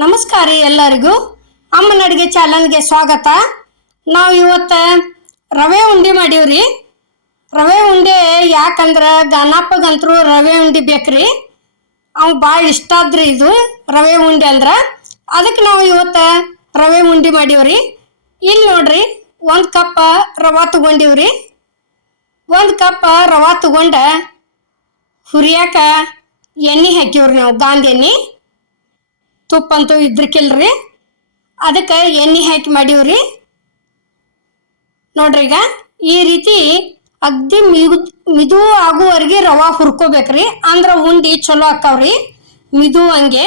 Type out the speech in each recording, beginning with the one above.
ನಮಸ್ಕಾರ ಎಲ್ಲರಿಗೂ. ಅಮ್ಮನ ಅಡುಗೆ ಚಾನಲ್ಗೆ ಸ್ವಾಗತ. ನಾವು ಇವತ್ತು ರವೆ ಉಂಡೆ ಮಾಡೀವ್ರಿ. ರವೆ ಉಂಡೆ ಯಾಕಂದ್ರೆ ಗಣಪಗಂತರೂ ರವೆ ಉಂಡೆ ಬೇಕ್ರಿ. ಅವ್ ಭಾಳ ಇಷ್ಟ ಆದ್ರಿ ಇದು, ರವೆ ಉಂಡೆ ಅಂದ್ರೆ. ಅದಕ್ಕೆ ನಾವು ಇವತ್ತು ರವೆ ಉಂಡೆ ಮಾಡೀವ್ರಿ. ಇಲ್ಲಿ ನೋಡ್ರಿ, ಒಂದು ಕಪ್ ರವೆ ತಗೊಂಡಿವ್ರಿ. ಒಂದು ಕಪ್ ರವೆ ತಗೊಂಡ ಹುರಿಯಾಕ ಎಣ್ಣೆ ಹಾಕಿವ್ರಿ ನಾವು ಗಾಂಧಿ ಎಣ್ಣೆ. ತುಪ್ಪ ಅಂತೂ ಇದ್ರಕ್ಕಿಲ್ರಿ ಅದಕ್ಕೆ ಎಣ್ಣೆ ಹಾಕಿ ಮಾಡೀವ್ರಿ. ನೋಡ್ರಿ ಈಗ, ಈ ರೀತಿ ಅಗ್ದಿ ಮಿದು ಮಿದು ಆಗುವವರೆಗೆ ರವಾ ಹುರ್ಕೋಬೇಕ್ರಿ. ಅಂದ್ರೆ ಉಂಡಿ ಚಲೋ ಆಕ್ಕಾವ್ರಿ. ಮಿದು ಹಂಗೆ.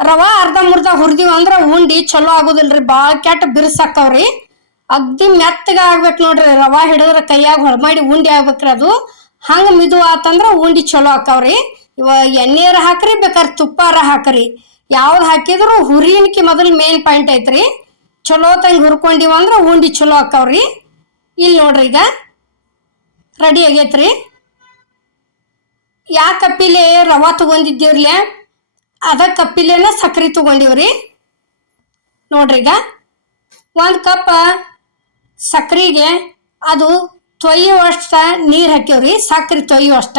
ರವಾ ಅರ್ಧ ಮುರ್ಧ ಹುರಿದೀವಿ ಅಂದ್ರೆ ಉಂಡಿ ಚಲೋ ಆಗೋದಿಲ್ರಿ. ಭಾಳ ಕೆಟ್ಟ ಬಿರ್ಸಾಕ್ಕವ್ರಿ ಅಗ್ದಿ ಮೆತ್ತಗೆ ಆಗ್ಬೇಕು ನೋಡ್ರಿ. ರವಾ ಹಿಡಿದ್ರೆ ಕೈಯಾಗ ಹೊಳಮಾಡಿ ಉಂಡಿ ಆಗ್ಬೇಕ್ರಿ ಅದು. ಹಂಗೆ ಮಿದು ಆತಂದ್ರೆ ಉಂಡಿ ಚಲೋ ಆಕ್ಕಾವ್ರಿ. ಇವ ಎಣ್ಣೆರ ಹಾಕ್ರಿ ಬೇಕಾದ್ರೆ ತುಪ್ಪಾರ ಹಾಕ್ರಿ. ಯಾವ್ದು ಹಾಕಿದ್ರು ಹುರಿಯನ್ಕಿ ಮೊದಲು ಮೇನ್ ಪಾಯಿಂಟ್ ಐತ್ರಿ. ಚಲೋ ತಂಗ ಹುರ್ಕೊಂಡಿವ ಅಂದ್ರೆ ಉಂಡಿ ಚಲೋ ಹಾಕವ್ರಿ ಇಲ್ಲಿ ನೋಡ್ರಿ ಈಗ. ರೆಡಿ ಆಗೈತ್ರಿ. ಯಾ ಕಪ್ಪಿಲೆ ರವಾ ತಗೊಂಡಿದ್ದೀವ್ರಲೆ ಅದ ಕಪ್ಪಿಲೆನ ಸಕ್ಕರೆ ತಗೊಂಡಿವ್ರಿ. ನೋಡ್ರಿ ಈಗ. ಒಂದು ಕಪ್ ಸಕ್ರೆಗೆ ಅದು ತೊಯ್ಯುವಷ್ಟ ನೀರು ಹಾಕಿವ್ರಿ ಸಕ್ಕರೆ ತೊಯ್ಯುವಷ್ಟ.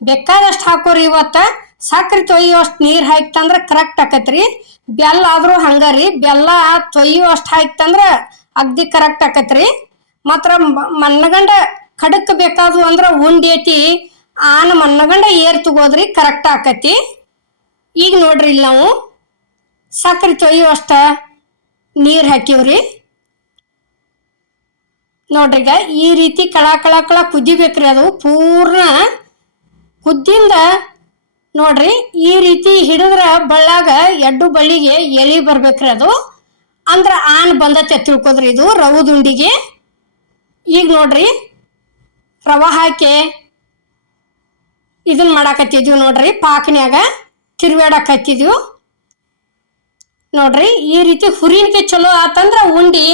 ಬೇಕಾದಷ್ಟು ಹಾಕೋರಿ ಇವತ್ತು. ಸಕ್ರೆ ತೊಯ್ಯುವಷ್ಟು ನೀರು ಹಾಕ್ತಂದ್ರೆ ಕರೆಕ್ಟ್ ಆಕತ್ರಿ. ಬೆಲ್ಲ ಆದರೂ ಹಂಗಾರಿ, ಬೆಲ್ಲ ತೊಯ್ಯುವಷ್ಟು ಹಾಕ್ತಂದ್ರೆ ಅಗ್ದಿ ಕರೆಕ್ಟ್ ಆಕತ್ರಿ. ಮಾತ್ರ ಮನ್ನಗಂಡ ಖಡಕ್ ಬೇಕಾದ್ವು ಅಂದ್ರೆ ಉಂಡೇತಿ ಆನ ಮನ್ನಗಂಡ ಏರ್ ತಗೋದ್ರಿ ಕರೆಕ್ಟ್ ಆಕತಿ ಈಗ ನೋಡ್ರಿ ಇಲ್ಲಿ ನಾವು ಸಕ್ಕರೆ ತೊಯ್ಯುವಷ್ಟ ನೀರು ಹಾಕಿವ್ರಿ ನೋಡ್ರಿ ಈಗ ಈ ರೀತಿ ಕಳ ಕಳ ಕಳ ಕುದಿಬೇಕ್ರಿ ಅದು ಪೂರ್ಣ ಕುದ್ದಿಂದ ನೋಡ್ರಿ, ಈ ರೀತಿ ಹಿಡಿದ್ರ ಬಳ್ಳಾಗ ಎಡ್ಡು ಬಳ್ಳಿಗೆ ಎಲಿ ಬರ್ಬೇಕ್ರಿ ಅದು. ಅಂದ್ರ ಆನ್ ಬಂದತ್ತೆ ತಿಳ್ಕೊದ್ರಿ ಇದು ರವುದುಂಡಿಗೆ. ಈಗ ನೋಡ್ರಿ, ಪ್ರವಾಹಕ್ಕೆ ಹಾಕಿ ಇದನ್ನ ಮಾಡಾಕತ್ತಿದ್ವಿ ನೋಡ್ರಿ, ಪಾಕನ್ಯಾಗ ತಿರ್ವ್ಯಾಡಕತ್ತಿದ್ವಿ. ನೋಡ್ರಿ, ಈ ರೀತಿ ಹುರಿನ್ಕೆ ಚಲೋ ಆತಂದ್ರ ಉಂಡಿ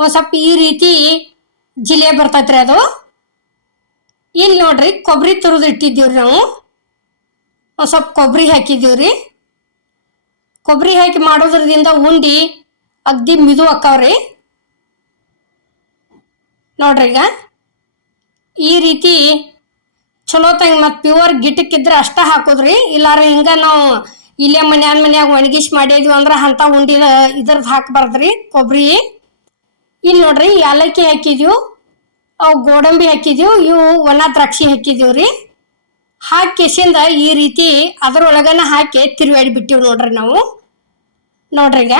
ಒಂದ್ ಸ್ವಲ್ಪ ಈ ರೀತಿ ಜಿಲೆ ಬರ್ತೈತ್ರಿ ಅದು. ಇಲ್ಲಿ ನೋಡ್ರಿ ಕೊಬ್ಬರಿ ತುರಿದು ಇಟ್ಟಿದ್ದೀವ್ರಿ ನಾವು. ಸ್ವಲ್ಪ ಕೊಬ್ಬರಿ ಹಾಕಿದ್ದೀವ್ರಿ ಕೊಬ್ಬರಿ ಹಾಕಿ ಮಾಡೋದ್ರದಿಂದ ಉಂಡಿ, ಅಗ್ದಿ ಮಿದು ಹಾಕವ್ರಿ. ನೋಡ್ರಿ ಈಗ. ಈ ರೀತಿ ಚಲೋ ತಂಗ ಮತ್ತು ಪ್ಯೂರ್ ಗಿಟಕ್ಕಿದ್ರೆ ಅಷ್ಟ ಹಾಕೋದ್ರಿ. ಇಲ್ಲಾರ ಹಿಂಗೆ ನಾವು ಇಲ್ಲೇ ಮನ್ಯಾಗ ಮನ್ಯಾಗ ಒಣಗಿಸಿ ಮಾಡಿದ್ವಿ ಅಂದ್ರೆ ಅಂಥ ಉಂಡಿ ಇದ್ರದ್ದು ಹಾಕಬಾರ್ದ್ರಿ ಕೊಬ್ಬರಿ ಇಲ್ಲಿ ನೋಡ್ರಿ ಏಲಕ್ಕಿ ಹಾಕಿದ್ವಿ, ಅವು ಗೋಡಂಬಿ ಹಾಕಿದ್ವಿ, ಇವು ಒಣ ದ್ರಾಕ್ಷಿ ಹಾಕಿದೀವಿ ಹಾಕಿ ಕೆಸಿಂದ ಈ ರೀತಿ ಅದರೊಳಗನ ಹಾಕಿ ತಿರುವಾಡಿ ಬಿಟ್ಟಿವಿ ನೋಡ್ರಿ ನಾವು. ನೋಡ್ರಿ ಈಗ.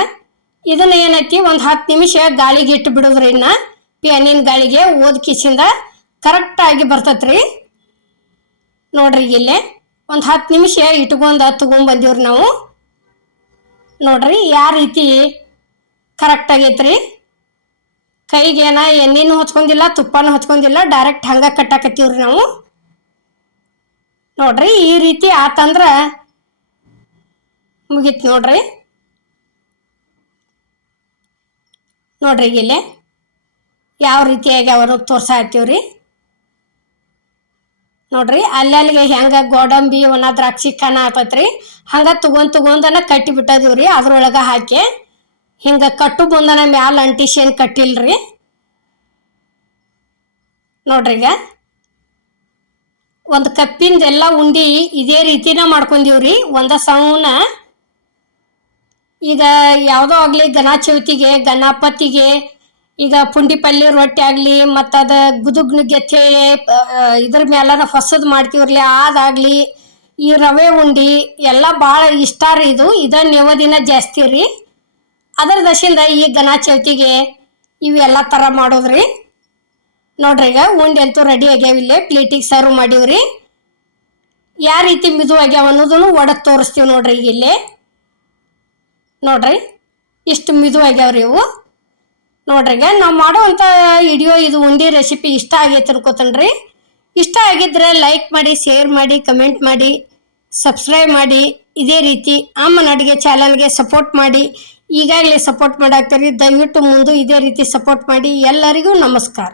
ಇದನ್ನ ಏನೈತಿ? ಒಂದು ಹತ್ತು ನಿಮಿಷ ಗಾಳಿಗೆ ಇಟ್ಟು ಬಿಡೋದ್ರಿ ಇನ್ನ. ಪ್ಯಾನಿನ ಗಾಳಿಗೆ ಓದ್ ಕಿಸಿಂದ ಕರೆಕ್ಟಾಗಿ ಬರ್ತೈತ್ರಿ. ನೋಡ್ರಿ ಇಲ್ಲೇ. ಒಂದು ಹತ್ತು ನಿಮಿಷ ಇಟ್ಕೊಂಡ ತಗೊಂಬಂದಿವ್ರಿ ನಾವು. ನೋಡ್ರಿ ಯಾವ ರೀತಿ ಕರೆಕ್ಟ್ ಆಗೈತ್ರಿ. ಕೈಗೇನ ಎಣ್ಣೆನೂ ಹಚ್ಕೊಂಡಿಲ್ಲ ತುಪ್ಪನೂ ಹಚ್ಕೊಂಡಿಲ್ಲ ಡೈರೆಕ್ಟ್ ಹಂಗ ಕಟ್ಟಾಕತ್ತೀವ್ರಿ ನಾವು. ನೋಡ್ರಿ ಈ ರೀತಿ ಆತಂದ್ರ ಮುಗೀತು ನೋಡ್ರಿ. ನೋಡ್ರಿ ಇಲ್ಲಿ ಯಾವ ರೀತಿಯಾಗಿ ಅವರು ತೋರ್ಸಾತ್ತೀವ್ರಿ ನೋಡ್ರಿ ಅಲ್ಲಲ್ಲಿಗೆ ಹೆಂಗೆ ಗೋಡಂಬಿ, ಒಣ ದ್ರಾಕ್ಷಿ ಕಣ ಆತತ್ರಿ. ಹಂಗೆ ತಗೊಂಡ್ ತಗೊಂದನ ಕಟ್ಟಿ ಬಿಟ್ಟದಿವ್ರಿ, ಅದ್ರೊಳಗ ಹಾಕಿ. ಹಿಂಗ ಕಟ್ಟು ಬಂದನ ಮ್ಯಾಲ ಅಂಟಿಸಿ ಏನ್ ಕಟ್ಟಿಲ್ರಿ? ನೋಡ್ರಿ ಈಗ. ಒಂದು ಕಪ್ಪಿಂದ ಎಲ್ಲ ಉಂಡಿ ಇದೇ ರೀತಿನ ಮಾಡ್ಕೊಂಡಿವ್ರಿ, ಒಂದ ಸೌನ. ಈಗ ಯಾವುದೋ ಆಗಲಿ ಗಣ ಚೌತಿಗೆ ಗಣಪತಿಗೆ ಈಗ ಪುಂಡಿ ಪಲ್ಯ ರೊಟ್ಟಿ ಆಗಲಿ ಮತ್ತು ಅದು ಗುದುಗ್ನ ಗೆತ್ತೆ ಇದ್ರ ಮೇಲಾರ ಹೊಸದು ಮಾಡ್ತೀವ್ರಲಿ, ಅದಾಗಲಿ ಈ ರವೆ ಉಂಡಿ ಎಲ್ಲ ಭಾಳ ಇಷ್ಟ ರೀ ಇದು. ಇದ ನೆವದಿನ ಜಾಸ್ತಿ ರೀ. ಅದರ ದಶಿಂದ ಈ ಗಣ ಚೌತಿಗೆ ಇವೆಲ್ಲ ಥರ ಮಾಡೋದ್ರಿ. ನೋಡ್ರಿ ಈಗ ಉಂಡೆ ಅಂತೂ ರೆಡಿ ಆಗ್ಯಾವ ಇಲ್ಲೇ ಪ್ಲೇಟಿಗೆ ಸರ್ವ್ ಮಾಡೀವ್ರಿ. ಯಾವ ರೀತಿ ಮಿದು ಆಗ್ಯಾವ ಅನ್ನೋದನ್ನು ಒಡೆದು ತೋರಿಸ್ತೀವಿ ನೋಡ್ರಿ ಈಗ ಇಲ್ಲಿ. ನೋಡ್ರಿ, ಇಷ್ಟು ಮಿದು ಆಗ್ಯಾವ್ರಿ ಇವು. ನೋಡ್ರಿ ಈಗ ನಾವು ಮಾಡುವಂಥ ವಿಡಿಯೋ ಇದು ಉಂಡಿ ರೆಸಿಪಿ ಇಷ್ಟ ಆಗೈತೆ ಅನ್ಕೋತನ್ರಿ. ಇಷ್ಟ ಆಗಿದ್ರೆ ಲೈಕ್ ಮಾಡಿ ಶೇರ್ ಮಾಡಿ ಕಮೆಂಟ್ ಮಾಡಿ ಸಬ್ಸ್ಕ್ರೈಬ್ ಮಾಡಿ, ಇದೇ ರೀತಿ ಅಮ್ಮನ ಅಡುಗೆ ಚಾನಲ್ಗೆ ಸಪೋರ್ಟ್ ಮಾಡಿ. ಈಗಾಗಲೇ ಸಪೋರ್ಟ್ ಮಾಡಾಕ್ತೀರಿ ದಯವಿಟ್ಟು ಮುಂದೆ ಇದೇ ರೀತಿ ಸಪೋರ್ಟ್ ಮಾಡಿ. ಎಲ್ಲರಿಗೂ ನಮಸ್ಕಾರ.